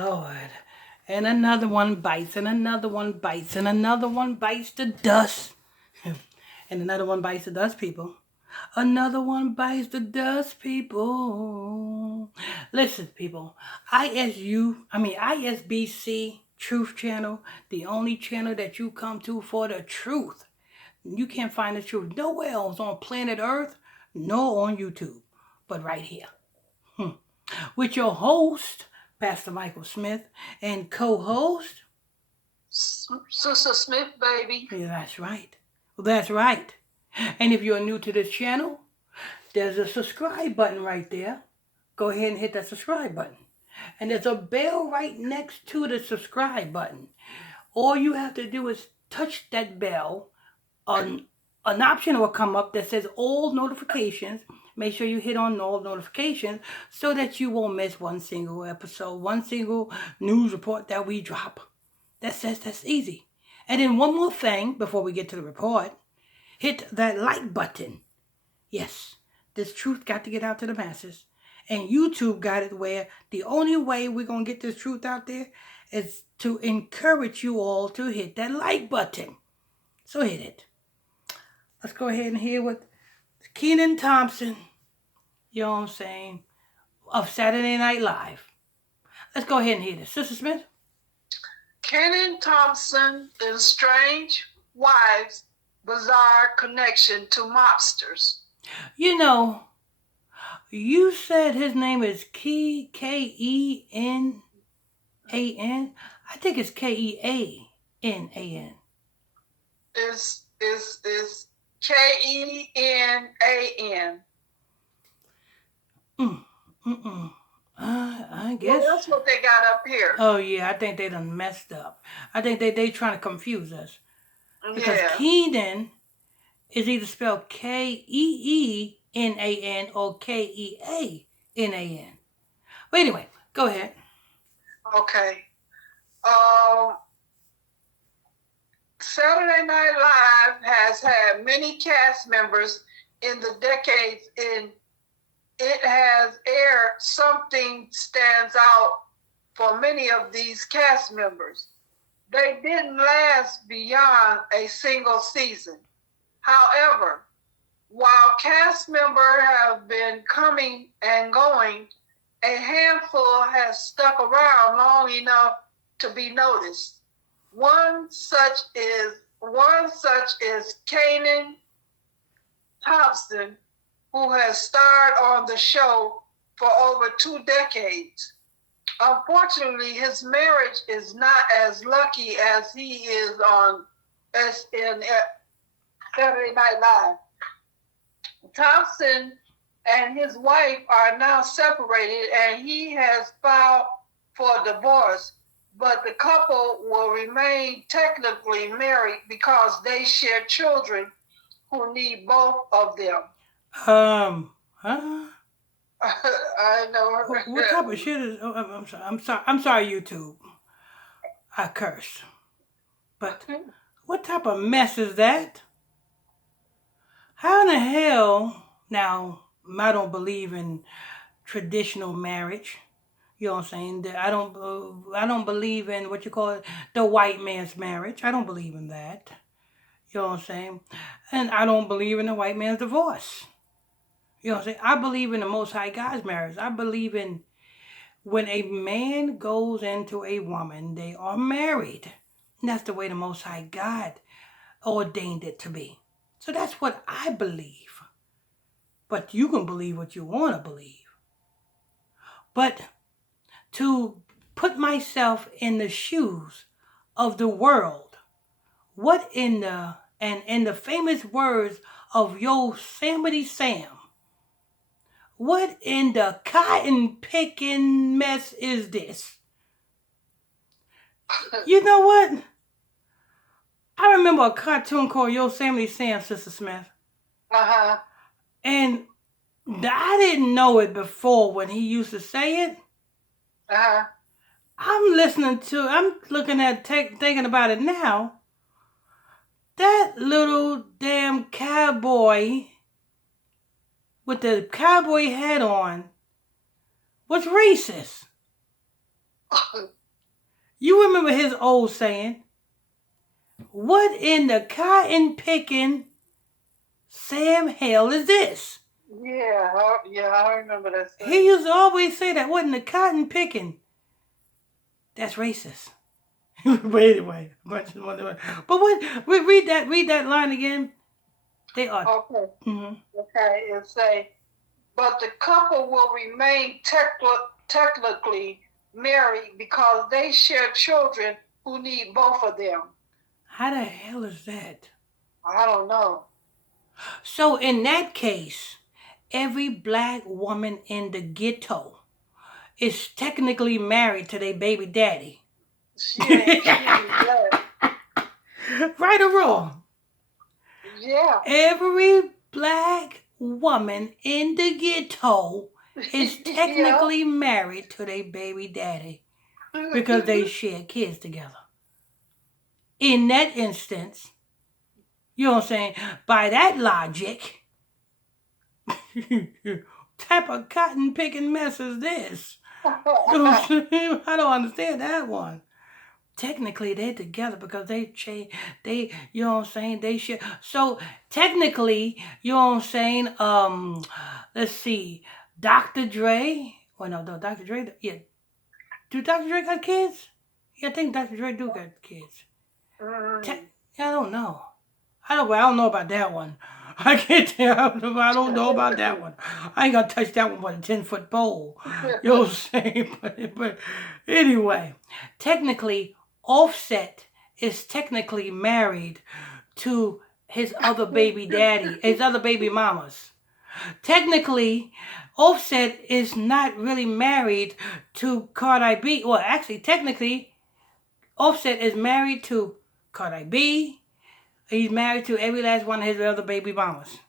Lord. And another one bites, and another one bites, and another one bites the dust. And another one bites the dust, people. Another one bites the dust, people. Listen, people. ISBC Truth Channel, the only channel that you come to for the truth. You can't find the truth nowhere else on planet Earth, nor on YouTube, but right here. With your host, Pastor Michael Smith, and co-host, Sister Smith, baby. Yeah, that's right. Well, that's right. And if you're new to this channel, there's a subscribe button right there. Go ahead and hit that subscribe button. And there's a bell right next to the subscribe button. All you have to do is touch that bell. An option will come up that says all notifications. Make sure you hit on all notifications so that you won't miss one single episode, one single news report that we drop. That's easy. And then one more thing before we get to the report. Hit that like button. Yes, this truth got to get out to the masses. And YouTube got it where the only way we're going to get this truth out there is to encourage you all to hit that like button. So hit it. Let's go ahead and hear what Keanan Thompson, you know what I'm saying, of Saturday Night Live. Let's go ahead and hear this. Sister Smith? Keanan Thompson and strange wives' bizarre connection to mobsters. You know, you said his name is Keanan. I think it's Keanan. Is Kenan. I guess. Well, that's what they got up here. Oh, yeah, I think they done messed up. I think they trying to confuse us. Because Keanan is either spelled Keenan or Keanan. But anyway, go ahead. Okay. Saturday Night Live has had many cast members in the decades it has aired. Something stands out for many of these cast members. They didn't last beyond a single season. However, while cast members have been coming and going, a handful has stuck around long enough to be noticed. One such is Keanan Thompson, who has starred on the show for over 2 decades. Unfortunately, his marriage is not as lucky as he is in Saturday Night Live. Thompson and his wife are now separated, and he has filed for divorce, but the couple will remain technically married because they share children who need both of them. Huh? I know. What type of shit is? Oh, I'm sorry, YouTube. I cursed. But what type of mess is that? How in the hell? Now, I don't believe in traditional marriage. You know what I'm saying? I don't believe in what you call it, the white man's marriage. I don't believe in that. You know what I'm saying? And I don't believe in the white man's divorce. You know what I'm saying? I believe in the Most High God's marriage. I believe in when a man goes into a woman, they are married. And that's the way the Most High God ordained it to be. So that's what I believe. But you can believe what you want to believe. But to put myself in the shoes of the world, what in the famous words of Yosemite Sam, what in the cotton picking mess is this? You know what? I remember a cartoon called Yosemite Sam, Sister Smith. Uh-huh. And I didn't know it before when he used to say it. Uh-huh. I'm looking at, thinking about it now. That little damn cowboy with the cowboy hat on was racist. You remember his old saying, what in the cotton picking Sam hell is this? Yeah, I remember that saying. He used to always say that, what in the cotton picking? That's racist. But anyway, but what? Read that line again. They are. Okay. Mm-hmm. Okay, and say, but the couple will remain technically married because they share children who need both of them. How the hell is that? I don't know. So in that case, every black woman in the ghetto is technically married to their baby daddy. She ain't that. Right or wrong? Yeah. Every black woman in the ghetto is technically married to their baby daddy because they share kids together. In that instance, you know what I'm saying? By that logic, type of cotton picking mess is this? You know what I'm saying? I don't understand that one. Technically, they're together because they you know what I'm saying, they share. So technically, you know what I'm saying, let's see, Dr. Dre, well no, Dr. Dre, yeah, do Dr. Dre got kids? Yeah, I think Dr. Dre do got kids. I don't know. I don't know about that one. I can't tell. I don't know about that one. I ain't gonna touch that one with a 10-foot pole. You know what I'm saying? But anyway, technically, Offset is technically married to his other baby daddy, his other baby mamas. Technically, Offset is not really married to Cardi B. Well, actually, technically, Offset is married to Cardi B. He's married to every last one of his other baby mamas.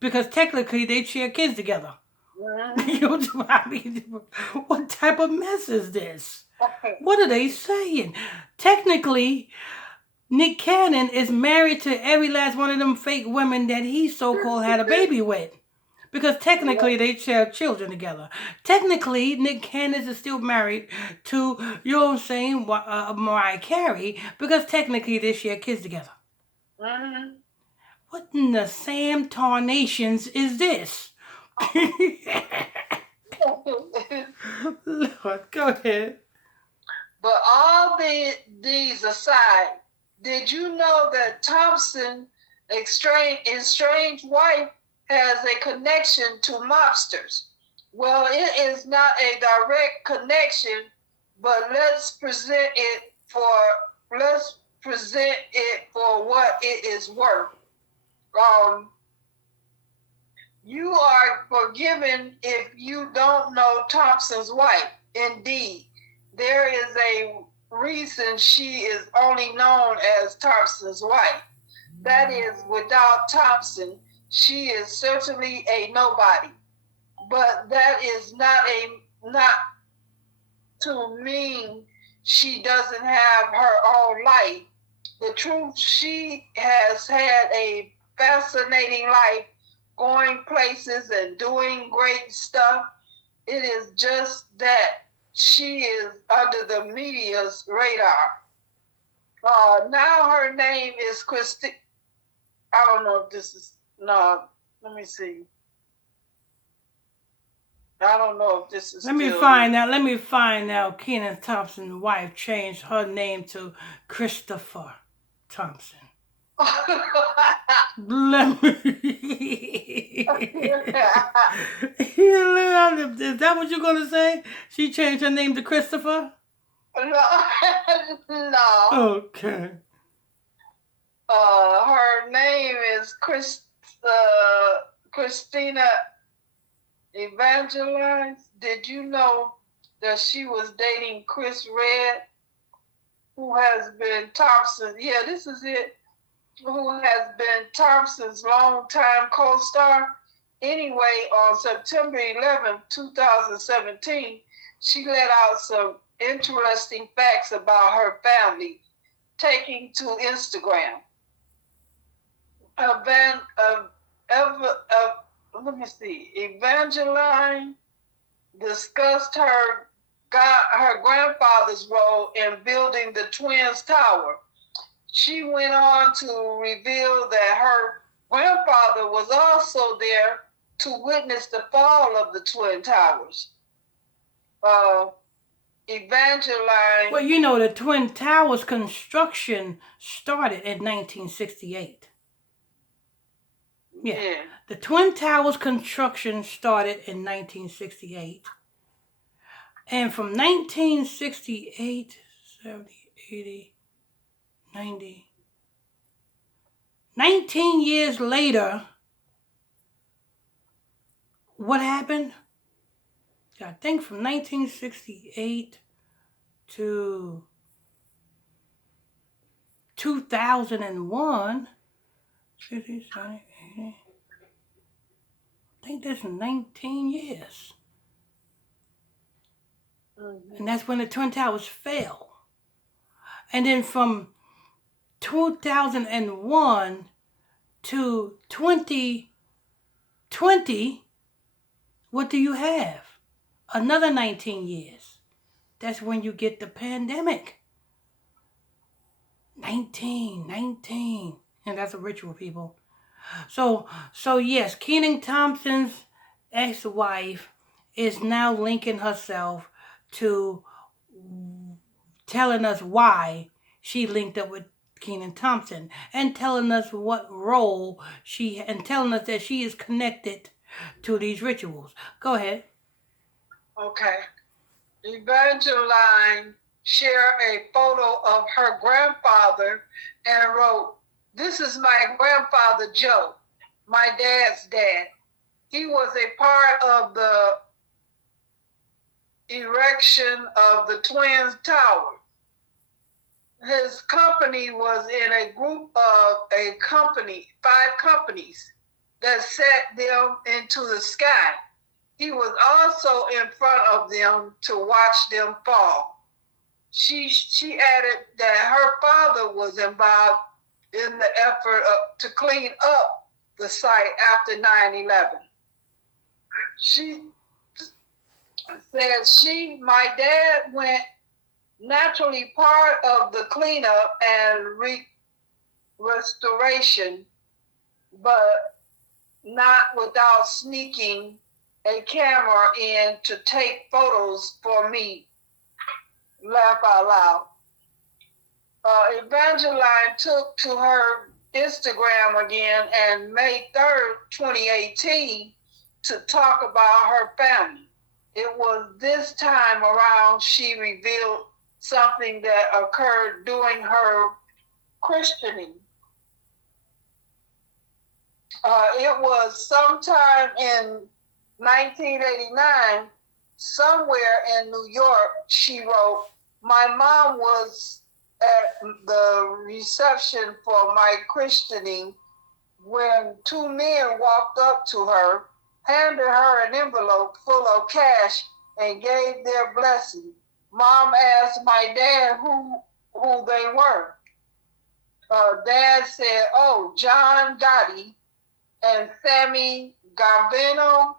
Because technically they share kids together. You know what I mean? What type of mess is this? What are they saying? Technically, Nick Cannon is married to every last one of them fake women that he so-called had a baby with. Because technically they share children together. Technically, Nick Cannon is still married to, you know what I'm saying, Mariah Carey, because technically they share kids together. Mm-hmm. What in the Sam Tarnations is this? Lord, go ahead. But all these aside, did you know that Thompson estranged wife has a connection to mobsters? Well, it is not a direct connection, but let's present it for what it is worth. You are forgiven if you don't know Thompson's wife. Indeed, there is a reason she is only known as Thompson's wife. That is, without Thompson, she is certainly a nobody. But that is not to mean she doesn't have her own life. The truth, she has had a fascinating life, going places and doing great stuff. It is just that she is under the media's radar. Now her name is Christy. I don't know if this is, no, let me see. I don't know if this is. Let me find out. Keanan Thompson's wife changed her name to Christopher Thompson. Let me. Is that what you're gonna say? She changed her name to Christopher? No. Okay. Her name is Christina Evangeline. Did you know that she was dating Chris Red, who has been Thompson? Yeah, this is it. Who has been Thompson's longtime co-star. Anyway, on September 11, 2017, she let out some interesting facts about her family, taking to Instagram. Let me see. Evangeline discussed her her grandfather's role in building the Twins Tower. She went on to reveal that her grandfather was also there to witness the fall of the Twin Towers. Evangeline. Well, you know, the Twin Towers construction started in 1968. Yeah. The Twin Towers construction started in 1968. And from 1968, 70, 80, 90, 19 years later, what happened? I think from 1968 to 2001, 60, 70, 80, I think that's 19 years. Mm-hmm. And that's when the Twin Towers fell. And then from 2001 to 2020, what do you have? Another 19 years. That's when you get the pandemic. 19. And that's a ritual, people. So yes, Keanan Thompson's ex-wife is now linking herself to telling us why she linked up with Keanan Thompson and telling us what role and telling us that she is connected to these rituals. Go ahead. Okay. Evangeline shared a photo of her grandfather and wrote, "This is my grandfather Joe, my dad's dad. He was a part of the erection of the Twins Tower. His company was in a group of 5 companies that set them into the sky. He was also in front of them to watch them fall." She added that her father was involved in the effort to clean up the site after 9/11. She said my dad went naturally part of the cleanup and restoration, but not without sneaking a camera in to take photos for me. Laugh out loud. Evangeline took to her Instagram again and May 3rd, 2018 to talk about her family. It was this time around she revealed something that occurred during her christening. It was sometime in 1989, somewhere in New York, she wrote, "My mom was at the reception for my christening when 2 men walked up to her, handed her an envelope full of cash, and gave their blessing. Mom asked my dad who they were. Dad said, 'Oh, John Gotti and Sammy Gambino.'"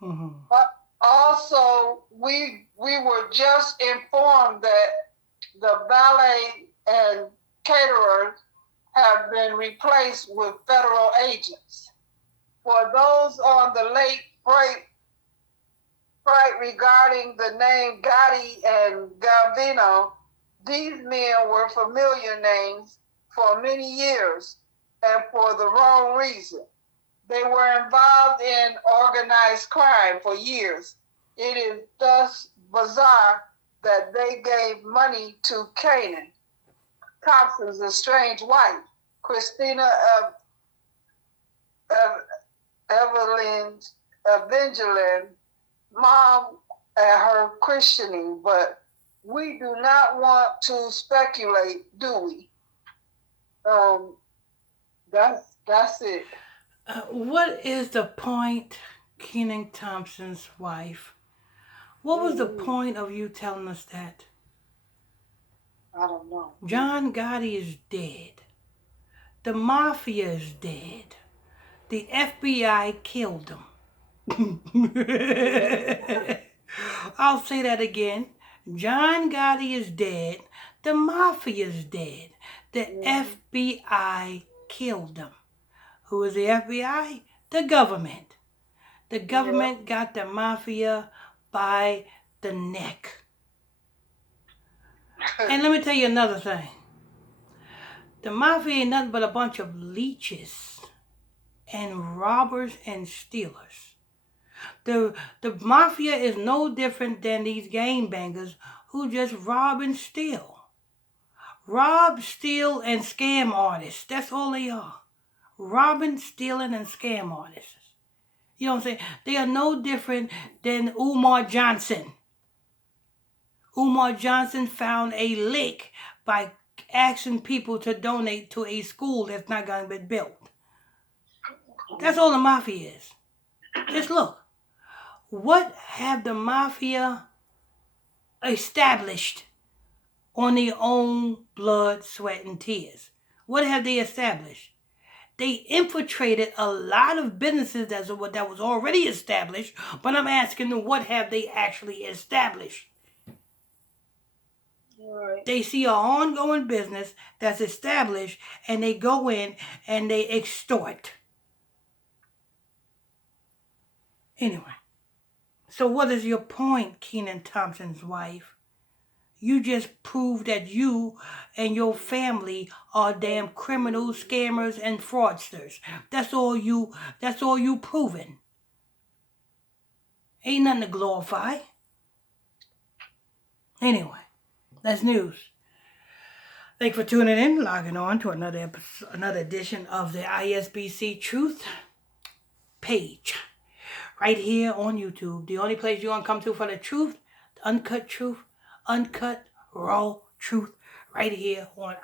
Mm-hmm. But also, we were just informed that the valet and caterers have been replaced with federal agents. For those on the late break regarding the name Gotti and Gambino, these men were familiar names for many years and for the wrong reason. They were involved in organized crime for years. It is thus bizarre that they gave money to Keanan Thompson's estranged wife, Christina Evangeline, mom, at her christening, but we do not want to speculate, do we? That's it. What is the point, Keanan Thompson's wife? What was the point of you telling us that? I don't know. John Gotti is dead. The mafia is dead. The FBI killed him. I'll say that again. John Gotti is dead. The mafia is dead. The FBI killed them. Who is the FBI? The government. The government got the mafia by the neck. And let me tell you another thing. The mafia ain't nothing but a bunch of leeches and robbers and stealers. The mafia is no different than these gangbangers who just rob and steal. Rob, steal, and scam artists. That's all they are. Robbing, stealing, and scam artists. You know what I'm saying? They are no different than Umar Johnson. Umar Johnson found a lick by asking people to donate to a school that's not going to be built. That's all the mafia is. Just look. What have the mafia established on their own blood, sweat, and tears? What have they established? They infiltrated a lot of businesses that was already established, but I'm asking them, what have they actually established? Right. They see an ongoing business that's established, and they go in and they extort. Anyway, so what is your point, Keanan Thompson's wife? You just proved that you and your family are damn criminals, scammers, and fraudsters. That's all you proven. Ain't nothing to glorify. Anyway, that's news. Thanks for tuning in, logging on to another edition of the ISBC Truth page. Right here on YouTube. The only place you're going to come to for the truth, the uncut, raw truth, right here on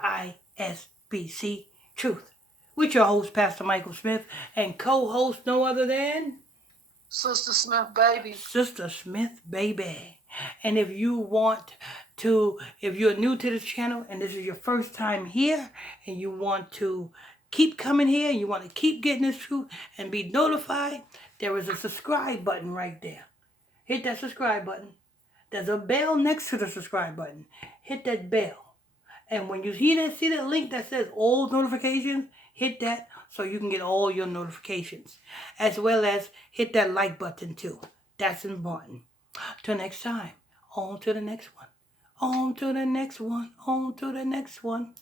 ISBC Truth. With your host, Pastor Michael Smith, and co-host no other than Sister Smith, baby. Sister Smith, baby. And if you're new to this channel and this is your first time here and you want to keep coming here, you want to keep getting this truth and be notified, there is a subscribe button right there. Hit that subscribe button. There's a bell next to the subscribe button. Hit that bell. And when you see that link that says all notifications, hit that so you can get all your notifications. As well as hit that like button too. That's important. Till next time. On to the next one. On to the next one. On to the next one.